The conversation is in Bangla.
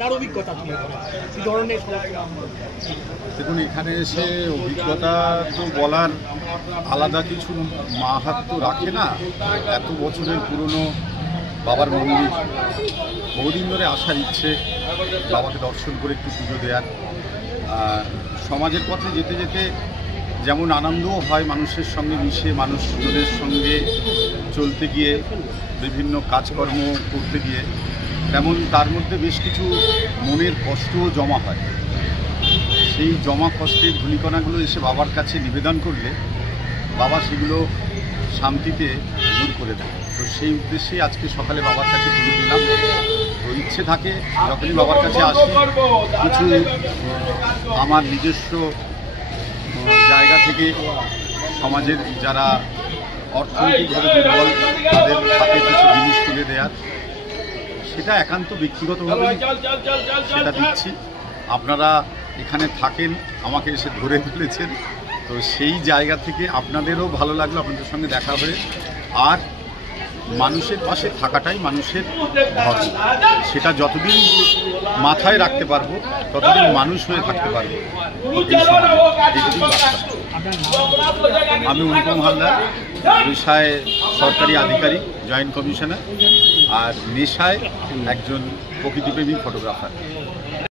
আপনার অভিজ্ঞতা তুলে এই ধরনের দেখুন, এখানে এসে অভিজ্ঞতা তো বলার আলাদা কিছু মাহাত্ম্য রাখে না। এত বছরের পুরনো বাবার মন্দির, বহুদিন ধরে আসার ইচ্ছে, বাবাকে দর্শন করে একটু পুজো দেওয়ার। সমাজের পথে যেতে যেতে যেমন আনন্দও হয় মানুষের সঙ্গে মিশে, মানুষজনের সঙ্গে চলতে গিয়ে, বিভিন্ন কাজকর্ম করতে গিয়ে, তেমন তার মধ্যে বেশ কিছু মনের কষ্টও জমা হয়। সেই জমা কষ্টের ধূলিকণাগুলো এসে বাবার কাছে নিবেদন করলে বাবা সেগুলো শান্তিতে দূর করে দেয়। তো সেই উদ্দেশ্যে আজকে সকালে বাবার কাছে পুজো দিলাম। তো ইচ্ছে থাকে যখনই বাবার কাছে আসি কিছু আমার নিজস্ব জায়গা থেকে সমাজের যারা অর্থনৈতিকভাবে দুর্বল তাদের হাতে কিছু জিনিস তুলে দেওয়ার, সেটা একান্ত ব্যক্তিগতভাবে সেটা দিচ্ছি। আপনারা এখানে থাকেন, আমাকে এসে ধরে ফেলেছেন, তো সেই জায়গা থেকে আপনাদেরও ভালো লাগলো আপনাদের সঙ্গে দেখা হয়ে। আর মানুষের পাশে থাকাটাই মানুষের ধর্ম, সেটা যতদিন মাথায় রাখতে পারবো ততদিন মানুষ হয়ে থাকতে পারবো। আমি অনুপম হালদার, পেশায় সরকারি আধিকারিক, জয়েন্ট কমিশনার, আর নেশায় একজন প্রকৃতিপ্রেমী ফটোগ্রাফার।